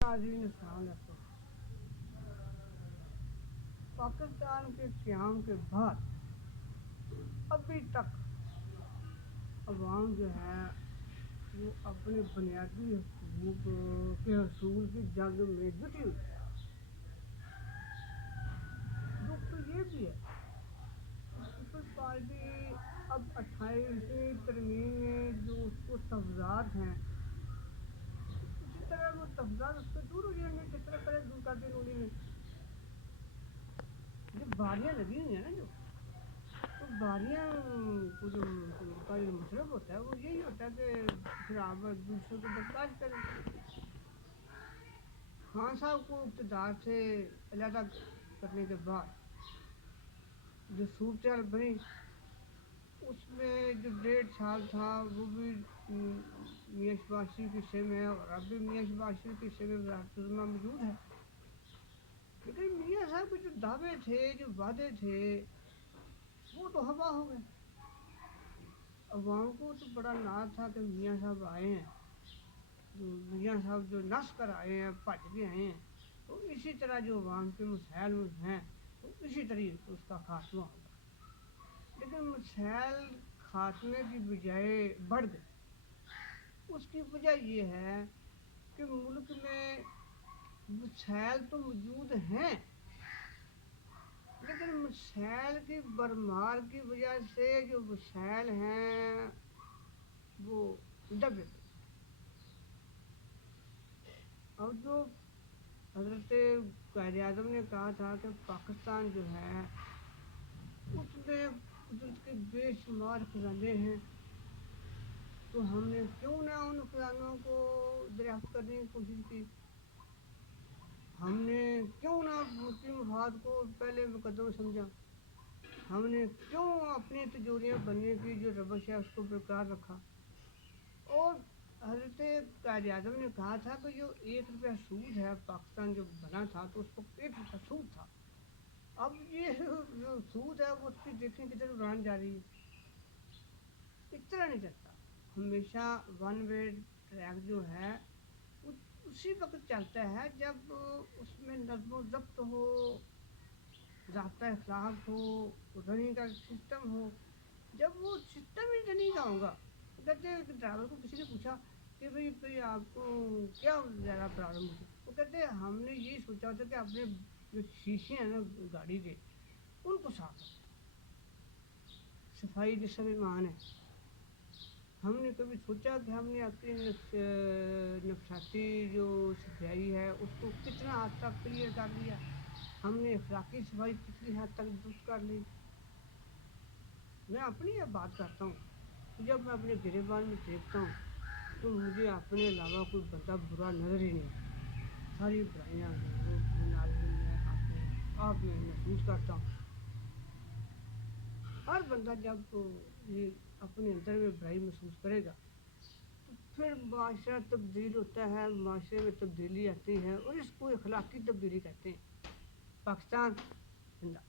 नाज़रीन अस्सलाम वालेकुम। पाकिस्तान के क़याम के बाद अभी तक अवाम जो है वो अपने बुनियादी हकूक़ के हसूल की जंग में जुटी हुई है। दुख तो ये भी है पीपल्स पार्टी अब 28वीं तरमीम में जो उसको तफजात हैं, उसी तरह वो तफजात उस पर दूर हो जाएंगे जिस तरह पहले दूर करते उन्होंने में जो बारियाँ लगी हुई हैं ना, जो तो बारियाँ को जो उनका जो मतलब होता है वो यही होता है कि फिर आप दूसरों को बर्दाश्त करें। खान साहब को इक़्तिदार से अलहदा करने के बाद जो सूरत बनी, उसमें जो 1.5 साल था वो भी मियाँ शहबाज शरीफ के हिस्से में है और अब भी मियाँ शहबाज शरीफ के हिस्से में तर्जुमा मौजूद है। लेकिन मियाँ साहब के जो दावे थे, जो वादे थे, वो तो हवा हो गए। अवाम को तो बड़ा नाज था कि मियाँ साहब आए हैं, जो मियाँ साहब जो नस कर आए हैं, भज के आए हैं, तो इसी तरह जो अवाम के मसाइल हैं तो इसी तरह उसका खात्मा होगा। लेकिन मसाइल खात्मे की बजाय बढ़ गए। उसकी वजह ये है कि मुल्क में मसाइल तो मौजूद हैं, लेकिन मसाइल की भरमार की वजह से जो मसाइल हैं वो दबे। अब जो हज़रत कायद-ए-आज़म ने कहा था कि पाकिस्तान जो है उसमें कुदरत के बेशुमार खजाने हैं, तो हमने क्यों ना उन खजानों को दरियाफ्त करने की कोशिश की। हमने क्यों ना मुल्की मफाद को पहले मुकद्दम समझा। हमने क्यों अपनी तिजोरियाँ बनने की जो रवश है उसको बरकरार रखा। और हज़रत कायद-ए-आज़म ने कहा था कि जो 1 रुपया सूद है, पाकिस्तान जब बना था तो उस वक्त 1 रुपया सूद था। अब ये जो सूद है वो उसकी देखें किधर उड़ान जा रही है। इस तरह नहीं चलता। हमेशा वन वे ट्रैक जो है उसी वक्त चलता है जब उसमें नज़्म ज़ब्त हो, ज़ाब्ता अखलाक हो, रनिंग का सिस्टम हो। जब वो सिस्टम ही रनिंग का होगा, तो कहते हैं कि ड्राइवर को किसी ने पूछा कि भाई आपको क्या ज़्यादा प्रॉब्लम होती है। वो कहते हैं हमने ये सोचा था कि अपने जो शीशे हैं ना गाड़ी के, उनको साफ रखें। सफाई जिसम ईमान है। हमने कभी सोचा कि हमने अपनी नफसाती जो सफाई है उसको कितना हद तक क्लियर कर लिया, हमने अखलाकी सफाई कितनी हद तक दुरुस्त कर ली। मैं अपनी अब बात करता हूँ, जब मैं अपने गिरेबान में देखता हूँ तो मुझे अपने अलावा कोई बंदा बुरा नज़र ही नहीं आता। सारी बुराइयाँ आप में महसूस करता हूँ। हर बंदा जब ये अपने अंदर में बुराई महसूस करेगा तो फिर माशरा तब्दील होता है, माशरे में तब्दीली आती है और इसको अखलाकी तब्दीली कहते हैं। पाकिस्तान जिंदा।